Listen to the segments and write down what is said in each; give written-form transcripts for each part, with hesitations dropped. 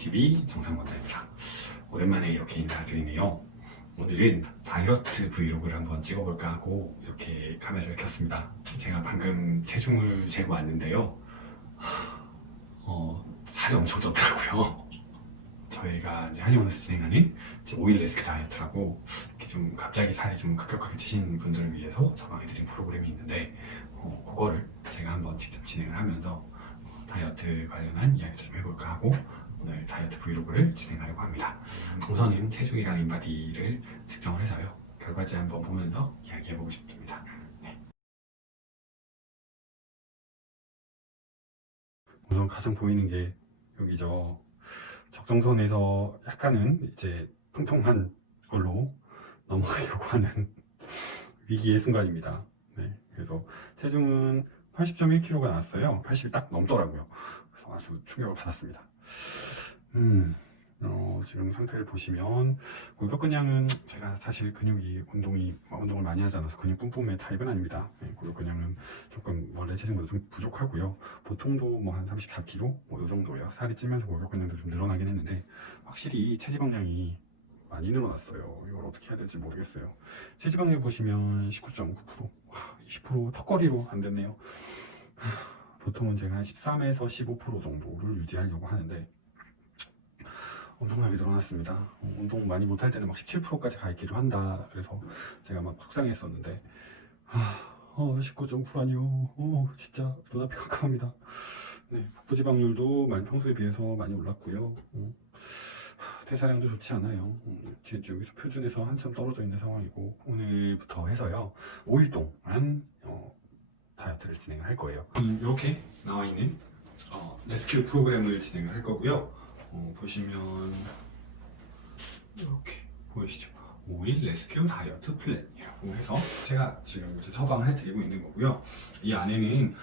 TV 정상원장입니다. 오랜만에 이렇게 인사드리네요. 오늘은 다이어트 브이로그를 한번 찍어볼까 하고 이렇게 카메라를 켰습니다. 제가 방금 체중을 재고 왔는데요. 살이 엄청 쪘더라고요. 저희가 이제 한의원에서 진행하는 5일 레스큐 다이어트라고 이렇게 좀 갑자기 살이 좀 급격하게 찌신 분들을 위해서 처방해드린 프로그램이 있는데 그거를 제가 한번 직접 진행을 하면서 다이어트 관련한 이야기도 좀 해볼까 하고 오늘 다이어트 브이로그를 진행하려고 합니다. 우선은 체중이랑 인바디를 측정을 해서요. 결과지 한번 보면서 이야기해보고 싶습니다. 네. 우선 가장 보이는 게 여기죠. 적정선에서 약간은 이제 통통한 걸로 넘어가려고 하는 위기의 순간입니다. 네, 그래서 체중은 80.1kg가 나왔어요. 80이 딱 넘더라고요. 그래서 아주 충격을 받았습니다. 지금 상태를 보시면 골격근량은 제가 사실 근육이 운동을 많이 하지 않아서 근육 뿜뿜의 타입은 아닙니다. 네, 골격근량은 조금 원래 체중보다 좀 부족하고요. 보통도 뭐 한 34kg 뭐 이 정도예요. 살이 찌면서 골격근량도 좀 늘어나긴 했는데 확실히 체지방량이 많이 늘어났어요. 이걸 어떻게 해야 될지 모르겠어요. 체지방률 보시면 19.9%, 20% 턱걸이로 안 됐네요. 보통은 제가 한 13에서 15% 정도를 유지하려고 하는데 엄청나게 늘어났습니다. 운동 많이 못할 때는 막 17%까지 가 있기도 한다. 그래서 제가 막 속상했었는데 19.9라니요. 진짜 눈앞이 깜깜합니다. 네, 복부지방률도 평소에 비해서 많이 올랐고요. 대사량도 좋지 않아요. 여기서 표준에서 한참 떨어져 있는 상황이고 오늘부터 해서요 5일 동안 다이어트를 진행을 할 거예요. 이렇게 나와 있는 레스큐 프로그램을 진행을 할 거고요. 보시면 이렇게 보이시죠? 5일 레스큐 다이어트 플랜이라고 해서 제가 지금 이제 처방을 해드리고 있는 거고요. 이 안에는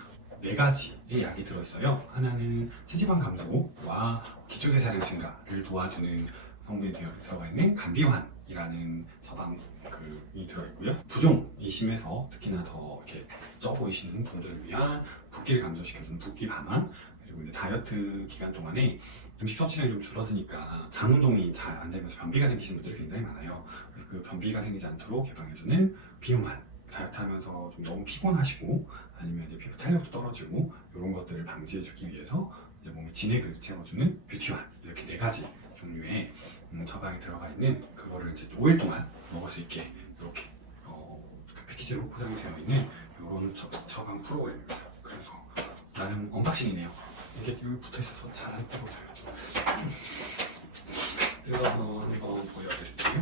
4가지의 약이 들어있어요. 하나는 체지방 감소와 기초대사량 증가를 도와주는 성분이 들어가 있는 감비환이라는 처방이 들어있고요. 부종이 심해서 특히나 더 이렇게 쪄 보이시는 분들을 위한 붓기를 감소시켜주는 붓기 방안, 그리고 이제 다이어트 기간 동안에 음식 섭취량이 좀 줄어드니까 장 운동이 잘 안 되면서 변비가 생기시는 분들이 굉장히 많아요. 그래서 그 변비가 생기지 않도록 예방해주는 비움한, 다이어트 하면서 좀 너무 피곤하시고 아니면 이제 피부 탄력도 떨어지고 이런 것들을 방지해주기 위해서 이제 몸에 진액을 채워주는 뷰티환, 이렇게 4가지 종류의 처방이 들어가 있는 그거를 이제 5일 동안 먹을 수 있게 이렇게 그 패키지로 포장이 되어 있는 이런 처방 프로그램입니다. 그래서 나름 언박싱이네요. 이게 여기 붙어 있어서 잘 안 뜯어져요. 뜯어서 한번 보여드릴게요.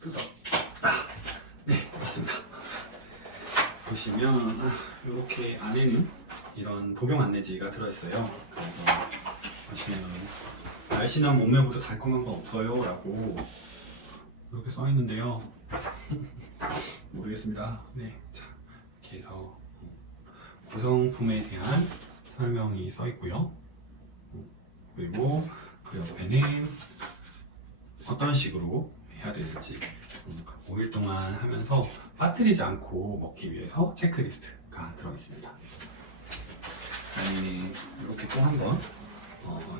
뜯어. 네, 있습니다. 보시면 이렇게 안에는 이런 복용 안내지가 들어있어요. 그래서 보시면 날씬한 몸매보다 달콤한 건 없어요 라고 이렇게 써있는데요. 모르겠습니다. 네, 자, 이렇게 해서 구성품에 대한 설명이 써있고요. 그리고 그 옆에는 어떤 식으로 해야 되는지 5일 동안 하면서 빠뜨리지 않고 먹기 위해서 체크리스트가 들어있습니다. 이렇게 또 한번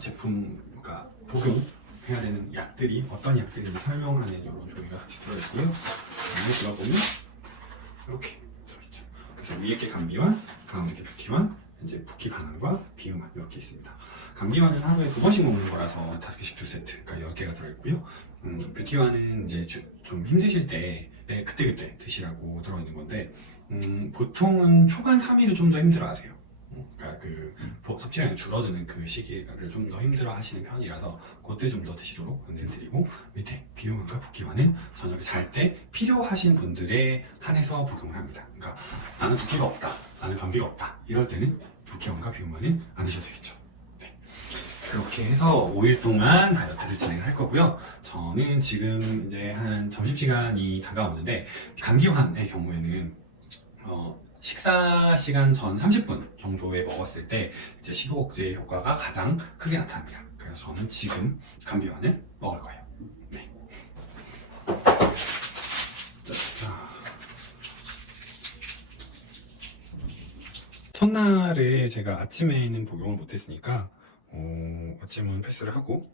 제품, 그러니까 복용해야 되는 약들이 어떤 약들인지 설명하는 이런 종이가 같이 들어있고요. 안에 들어보면 이렇게 들어있죠. 그래서 위에 게 감비환, 가운데 게 붓기환, 이제 붓기 반환과 비움환 이렇게 있습니다. 감비환은 하루에 2번씩 먹는 거라서 5개씩 2세트, 그러니까 10개가 들어있고요. 뷰티환은 이제 좀 힘드실 때 그때그때 드시라고 들어있는 건데 보통은 초반 3일을 좀 더 힘들어 하세요. 그러니까 섭취량이 줄어드는 그 시기를 좀 더 힘들어 하시는 편이라서 그때 좀 더 드시도록 권해를 드리고, 밑에 비움환과 붓기환은 저녁에 잘 때 필요하신 분들에 한해서 복용을 합니다. 그러니까 나는 붓기가 없다, 나는 변비가 없다 이럴 때는 붓기환과 비움환은 안 드셔도 되겠죠. 그렇게 해서 5일 동안 다이어트를 진행할 거고요. 저는 지금 이제 한 점심시간이 다가오는데 감기환의 경우에는 식사 시간 전 30분 정도에 먹었을 때 이제 식욕 억제 효과가 가장 크게 나타납니다. 그래서 저는 지금 감기환을 먹을 거예요. 네. 자. 첫날에 제가 아침에는 복용을 못했으니까 아침은 패스를 하고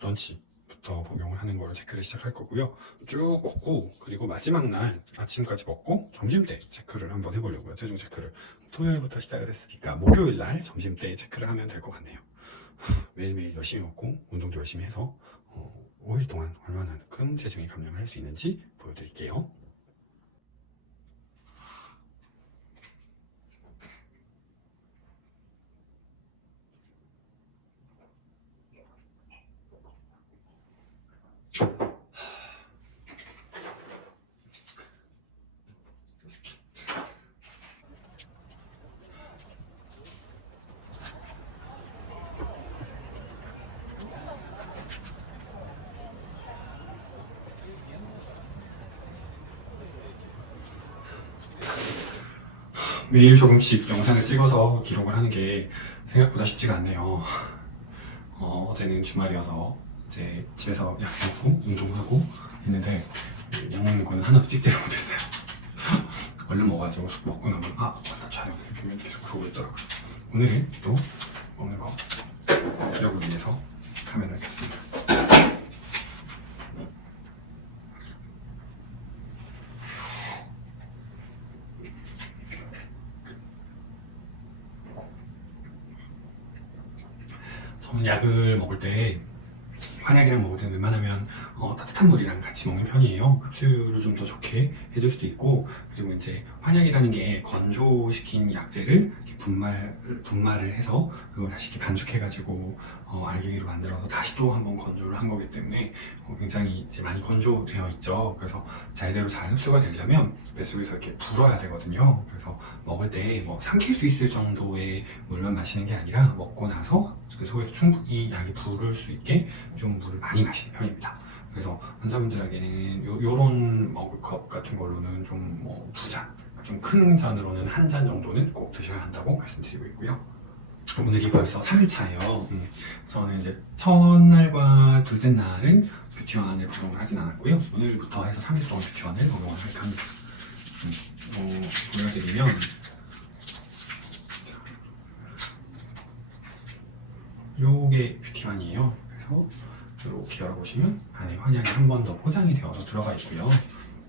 런치부터 복용을 하는 걸 체크를 시작할 거고요. 쭉 먹고 그리고 마지막 날 아침까지 먹고 점심때 체크를 한번 해보려고요. 최종 체크를 토요일부터 시작을 했으니까 목요일 날 점심때 체크를 하면 될 것 같네요. 매일매일 열심히 먹고 운동도 열심히 해서 5일 동안 얼마나 큰 체중이 감량을 할 수 있는지 보여드릴게요. 매일 조금씩 영상을 찍어서 기록을 하는 게 생각보다 쉽지가 않네요. 어제는 주말이어서 이제 집에서 약 먹고 운동하고 했는데 약 먹는 거는 하나도 찍지를 못했어요. 얼른 먹어가지고 먹고 나면 맞다 촬영 이렇게 계속 그러고 있더라고요. 오늘은 또 먹는 거 기록을 위해서 카메라를 켰습니다. 저는 약을 먹을 때 한약이랑 먹을 때는 웬만하면 따뜻한 물이랑 같이 먹는 편이에요. 흡수를 좀 더 좋게 해줄 수도 있고, 그리고 이제 환약이라는 게 건조시킨 약재를 이렇게 분말을 해서 그걸 다시 이렇게 반죽해가지고 알갱이로 만들어서 다시 또 한번 건조를 한 거기 때문에 굉장히 이제 많이 건조되어 있죠. 그래서 제대로 잘 흡수가 되려면 뱃속에서 이렇게 불어야 되거든요. 그래서 먹을 때 뭐 삼킬 수 있을 정도의 물만 마시는 게 아니라 먹고 나서 그 속에서 충분히 약이 부를 수 있게 좀 물을 많이 마시는 편입니다. 그래서 환자분들에게는 요런 먹을 컵 같은 걸로는 좀 뭐 2잔, 좀 큰 잔으로는 1잔 정도는 꼭 드셔야 한다고 말씀드리고 있고요. 오늘이 벌써 3일차예요. 저는 이제 첫날과 둘째 날은 뷰티원을 복용을 하진 않았고요. 오늘부터 해서 3일 동안 뷰티원을 복용을 할 겁니다. 보여드리면 요게 뷰티원이에요. 그래서 이렇게 열어보시면 안에 환약이 한 번 더 포장이 되어서 들어가 있고요.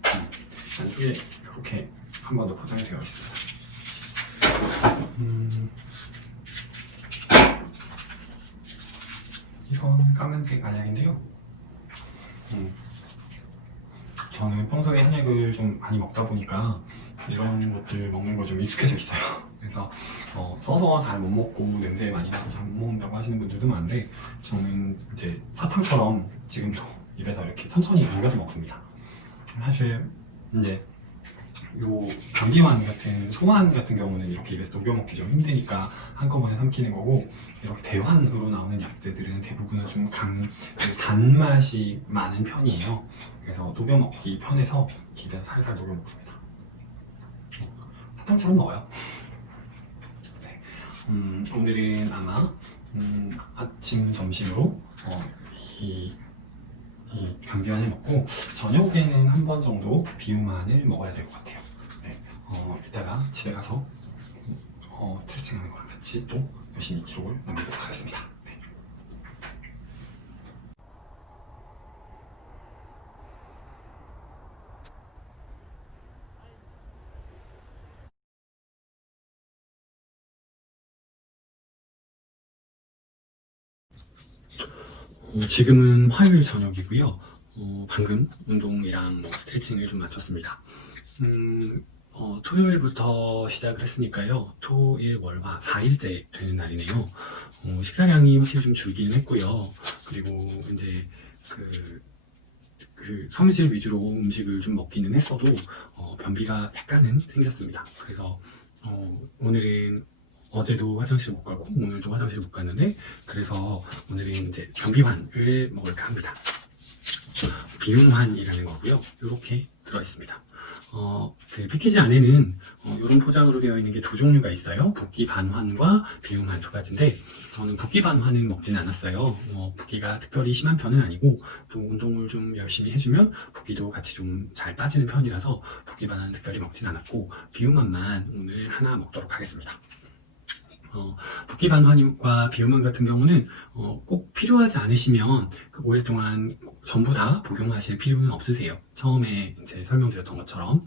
안쪽에 이렇게 한 번 더 포장이 되어 있습니다. 이건 까만색 안약인데요. 저는 평소에 한약을 좀 많이 먹다 보니까 이런 것들 먹는 거 좀 익숙해져 있어요. 그래서 써서 잘 못 먹고 냄새 많이 나서 잘 못 먹는다고 하시는 분들도 많은데, 저는 이제 사탕처럼 지금도 입에서 이렇게 천천히 녹여서 먹습니다. 사실 이제 요 감기환 같은 소환 같은 경우는 이렇게 입에서 녹여 먹기 좀 힘드니까 한꺼번에 삼키는 거고, 이렇게 대환으로 나오는 약재들은 대부분은 좀 단맛이 많은 편이에요. 그래서 녹여 먹기 편해서 입에서 살살 녹여 먹습니다. 사탕처럼 먹어요. 네. 오늘은 아마 아침 점심으로 이 감기환을 먹고 저녁에는 한 번 정도 비움환을 먹어야 될 것 같아요. 네. 이따가 집에 가서 스트레칭하는 거랑 같이 또 열심히 기록을 남기도록 하겠습니다. 네. 지금은 화요일 저녁이고요. 방금 운동이랑 스트레칭을 좀 마쳤습니다. 토요일부터 시작을 했으니까요. 토일, 월, 화 4일째 되는 날이네요. 식사량이 확실히 좀 줄기는 했고요. 그리고 이제 그 섬유질 위주로 음식을 좀 먹기는 했어도 변비가 약간은 생겼습니다. 그래서 오늘은 어제도 화장실 못 가고 오늘도 화장실 못 갔는데, 그래서 오늘은 이제 변비환을 먹을까 합니다. 비움환이라는 거고요. 이렇게 들어있습니다. 그 패키지 안에는 이런 포장으로 되어 있는 게 2종류가 있어요. 붓기 반환과 비움환 2가지인데, 저는 붓기 반환은 먹진 않았어요. 붓기가 특별히 심한 편은 아니고, 또 운동을 좀 열심히 해주면 붓기도 같이 좀 잘 빠지는 편이라서 붓기 반환은 특별히 먹진 않았고, 비움환만 오늘 하나 먹도록 하겠습니다. 붓기 반환과 비후만 같은 경우는 꼭 필요하지 않으시면 그 5일 동안 전부 다 복용하실 필요는 없으세요. 처음에 이제 설명드렸던 것처럼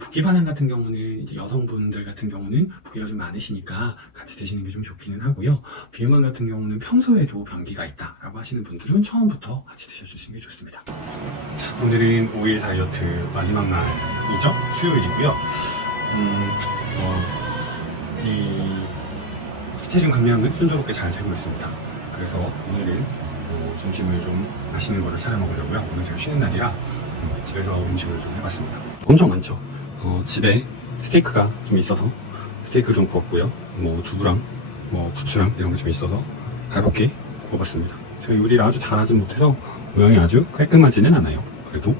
붓기 반환 같은 경우는 이제 여성분들 같은 경우는 붓기가 좀 많으시니까 같이 드시는 게 좀 좋기는 하고요. 비후만 같은 경우는 평소에도 변비가 있다라고 하시는 분들은 처음부터 같이 드셔주시는 게 좋습니다. 오늘은 5일 다이어트 마지막 날이죠. 수요일이고요. 이 체중 감량은 순조롭게 잘 되고 있습니다. 그래서 오늘은 점심을 좀 맛있는 거를 차려 먹으려고요. 오늘 제가 쉬는 날이라 집에서 음식을 좀 해봤습니다. 엄청 많죠. 집에 스테이크가 좀 있어서 스테이크를 좀 구웠고요. 뭐 두부랑 뭐 부추랑 이런 게 좀 있어서 가볍게 구워봤습니다. 제가 요리를 아주 잘하진 못해서 모양이 아주 깔끔하지는 않아요. 그래도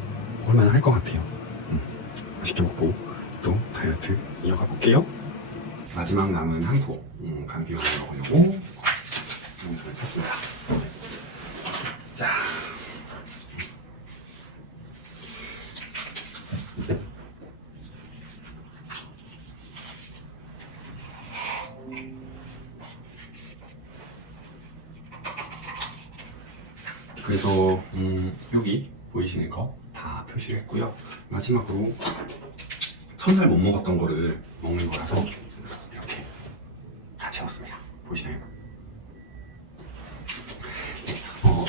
얼마나 할 것 같아요. 맛있게 먹고 또 다이어트 이어가 볼게요. 마지막 남은 한 포 감비용을 먹으려고 용서를 쳤습니다. 자, 그래서 여기 보이시는 거 다 표시를 했고요. 마지막으로 첫날 못 먹었던 거를 먹는 거라서 이렇게 다 채웠습니다. 보이시나요?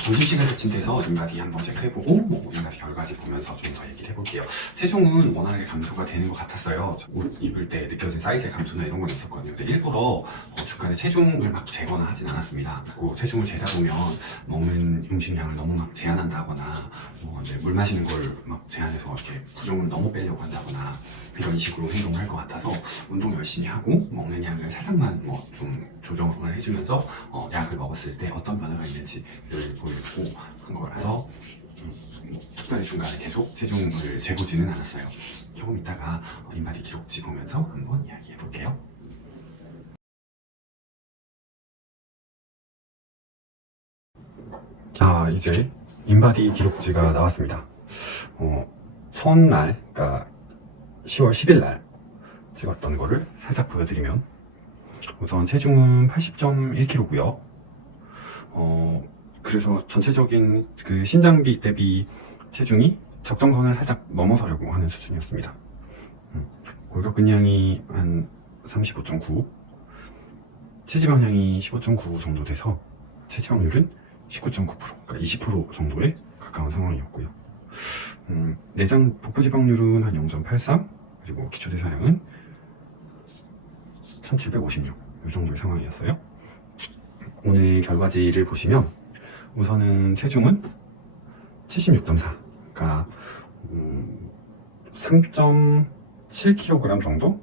점심시간 때쯤 돼서 인바디 한번 체크해보고 뭐 인바디 결과지 보면서 좀 더 얘기를 해볼게요. 체중은 원활하게 감소가 되는 것 같았어요. 옷 입을 때 느껴진 사이즈의 감소나 이런 건 있었거든요. 근데 일부러 중간에 체중을 막 재거나 하진 않았습니다. 그리고 체중을 재다 보면 먹는 음식량을 너무 막 제한한다거나 이제 물 마시는 걸 막 제한해서 이렇게 부종을 너무 빼려고 한다거나 이런 식으로 행동을 할 것 같아서 운동 열심히 하고 먹는 양을 살짝만 좀 조정을 해주면서 약을 먹었을 때 어떤 변화가 있는지를 보여주고 한 거라서 특별히 중간에 계속 체중을 재보지는 않았어요. 조금 이따가 인바디 기록지 보면서 한번 이야기해 볼게요. 자, 이제 인바디 기록지가 나왔습니다. 첫날, 그러니까 10월 10일 날 찍었던 거를 살짝 보여드리면 우선 체중은 80.1kg고요. 그래서 전체적인 그 신장비 대비 체중이 적정선을 살짝 넘어서려고 하는 수준이었습니다. 골격근량이 한 35.9, 체지방량이 15.9 정도 돼서 체지방률은 19.9%, 그러니까 20% 정도에 가까운 상황이었고요. 내장 복부지방률은 한 0.83, 그리고 기초대사량은 1756, 이 정도의 상황이었어요. 오늘 결과지를 보시면 우선은 체중은 76.4, 그러니까 3.7kg 정도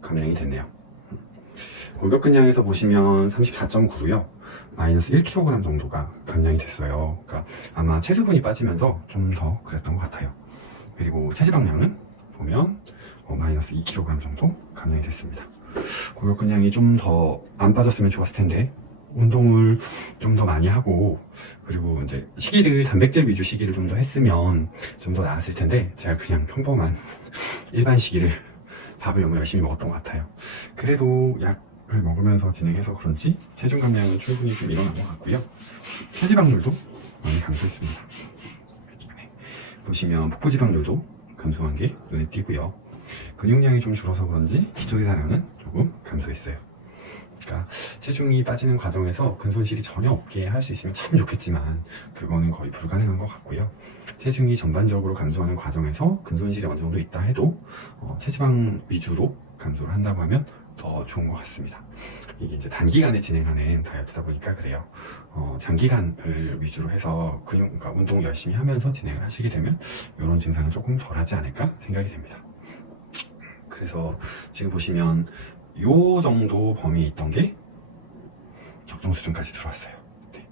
감량이 됐네요. 골격근량에서 보시면 34.9고요. 마이너스 1kg 정도가 감량이 됐어요. 그러니까 아마 체수분이 빠지면서 좀 더 그랬던 것 같아요. 그리고 체지방량은 보면 마이너스 2kg 정도 감량이 됐습니다. 골격근량이 좀 더 안 빠졌으면 좋았을 텐데 운동을 좀 더 많이 하고 그리고 이제 식이를 단백질 위주 식이를 좀 더 했으면 좀 더 나았을 텐데 제가 그냥 평범한 일반 식이를 밥을 너무 열심히 먹었던 것 같아요. 그래도 약을 먹으면서 진행해서 그런지 체중 감량은 충분히 좀 일어난 것 같고요. 체지방률도 많이 감소했습니다. 보시면 복부지방률도 감소한 게 눈에 띄고요. 근육량이 좀 줄어서 그런지 기초대사량은 조금 감소했어요. 그러니까 체중이 빠지는 과정에서 근손실이 전혀 없게 할 수 있으면 참 좋겠지만 그거는 거의 불가능한 것 같고요. 체중이 전반적으로 감소하는 과정에서 근손실이 어느 정도 있다 해도 체지방 위주로 감소를 한다고 하면 더 좋은 것 같습니다. 이게 이제 단기간에 진행하는 다이어트다 보니까 그래요. 장기간을 위주로 해서 그러니까 운동 열심히 하면서 진행을 하시게 되면 이런 증상은 조금 덜하지 않을까 생각이 됩니다. 그래서 지금 보시면 요 정도 범위에 있던 게 적정 수준까지 들어왔어요. 네.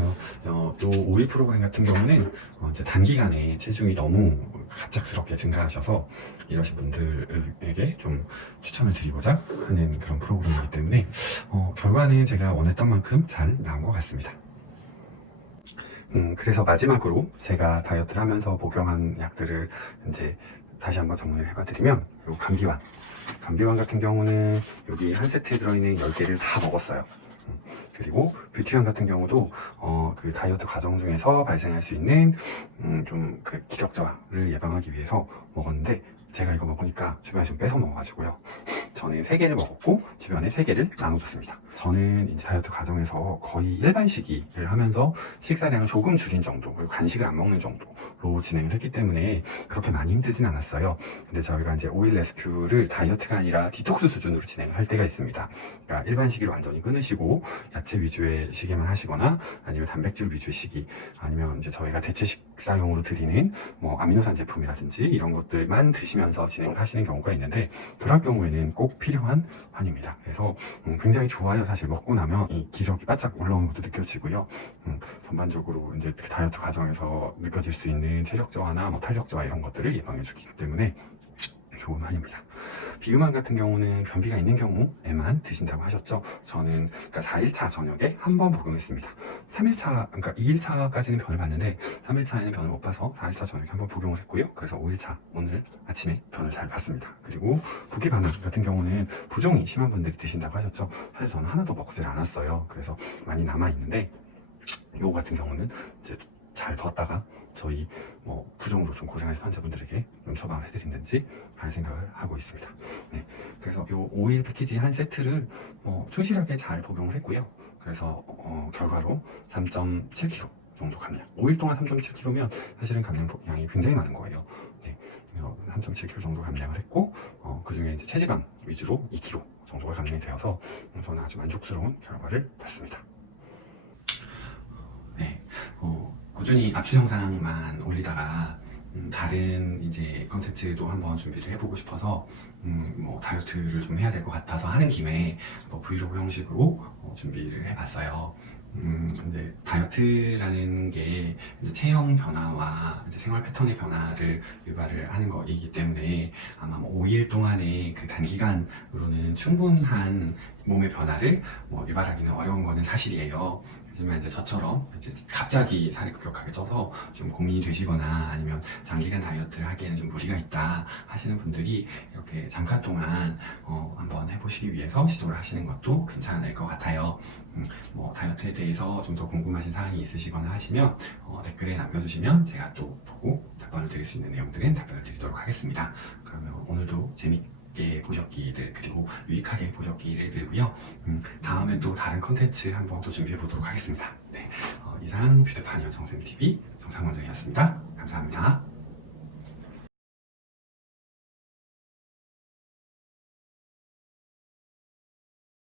요 5일 프로그램 같은 경우는 이제 단기간에 체중이 너무 갑작스럽게 증가하셔서 이러신 분들에게 좀 추천을 드리고자 하는 그런 프로그램이기 때문에 결과는 제가 원했던 만큼 잘 나온 것 같습니다. 그래서 마지막으로 제가 다이어트를 하면서 복용한 약들을 이제 다시 한번 정리를 해봐드리면 요 감비완 같은 경우는 여기 한 세트에 들어있는 10개를 다 먹었어요. 그리고 뷰티완 같은 경우도 그 다이어트 과정 중에서 발생할 수 있는 좀 그 기력 저하를 예방하기 위해서 먹었는데, 제가 이거 먹으니까 주변에 좀 뺏어 먹어가지고요. 저는 3개를 먹었고 주변에 3개를 나눠줬습니다. 저는 이제 다이어트 과정에서 거의 일반식이를 하면서 식사량을 조금 줄인 정도, 그리고 간식을 안 먹는 정도로 진행을 했기 때문에 그렇게 많이 힘들진 않았어요. 근데 저희가 이제 오일 레스큐를 다이어트가 아니라 디톡스 수준으로 진행을 할 때가 있습니다. 그러니까 일반식을 완전히 끊으시고 야채 위주의 시계만 하시거나, 아니면 단백질 위주의 시기, 아니면 이제 저희가 대체 식사용으로 드리는 뭐 아미노산 제품이라든지 이런 것들만 드시면서 진행을 하시는 경우가 있는데, 그럴 경우에는 꼭 필요한 환입니다. 그래서 굉장히 좋아요. 사실 먹고 나면 이 기력이 바짝 올라오는 것도 느껴지고요. 전반적으로 이제 그 다이어트 과정에서 느껴질 수 있는 체력 저하나 뭐 탄력 저하 이런 것들을 예방해 주기 때문에 좋은 환입니다. 비그만 같은 경우는 변비가 있는 경우에만 드신다고 하셨죠. 저는 그러니까 4일차 저녁에 한 번 복용했습니다. 3일차, 그러니까 2일차까지는 변을 봤는데 3일차에는 변을 못 봐서 4일차 저녁에 한 번 복용을 했고요. 그래서 5일차 오늘 아침에 변을 잘 봤습니다. 그리고 부기바나 같은 경우는 부종이 심한 분들이 드신다고 하셨죠. 사실 저는 하나도 먹질 않았어요. 그래서 많이 남아있는데, 요거 같은 경우는 이제 잘 뒀다가 저희 뭐 부종으로 좀 고생하신 환자분들에게 좀 처방을 해드린다든지 할 생각을 하고 있습니다. 네, 그래서 요 5일 패키지 한 세트를 충실하게 잘 복용을 했고요. 그래서 결과로 3.7kg 정도 감량. 5일 동안 3.7kg면 사실은 감량량이 굉장히 많은 거예요. 네, 3.7kg 정도 감량을 했고, 그 중에 이제 체지방 위주로 2kg 정도가 감량이 되어서 저는 아주 만족스러운 결과를 봤습니다. 네, 꾸준히 압축 영상만 올리다가 다른 이제 컨텐츠도 한번 준비를 해보고 싶어서 뭐 다이어트를 좀 해야 될 것 같아서 하는 김에 뭐 브이로그 형식으로 준비를 해봤어요. 근데 다이어트라는 게 이제 체형 변화와 이제 생활 패턴의 변화를 유발을 하는 거이기 때문에 아마 뭐 5일 동안의 그 단기간으로는 충분한 몸의 변화를 뭐 유발하기는 어려운 거는 사실이에요. 하지만 이제 저처럼 이제 갑자기 살이 급격하게 쪄서 좀 고민이 되시거나, 아니면 장기간 다이어트를 하기에는 좀 무리가 있다 하시는 분들이 이렇게 잠깐 동안 한번 해보시기 위해서 시도를 하시는 것도 괜찮을 것 같아요. 뭐 다이어트에 대해서 좀 더 궁금하신 사항이 있으시거나 하시면 댓글에 남겨주시면 제가 또 보고 답변을 드릴 수 있는 내용들은 답변을 드리도록 하겠습니다. 그러면 오늘도 재밌게 보셨기를, 그리고 유익하게 보셨기를 빌고요. 다음에 또 다른 컨텐츠 한번 또 준비해 보도록 하겠습니다. 네, 이상 뷰티파니어 정쌤TV 정상원장이었습니다. 감사합니다.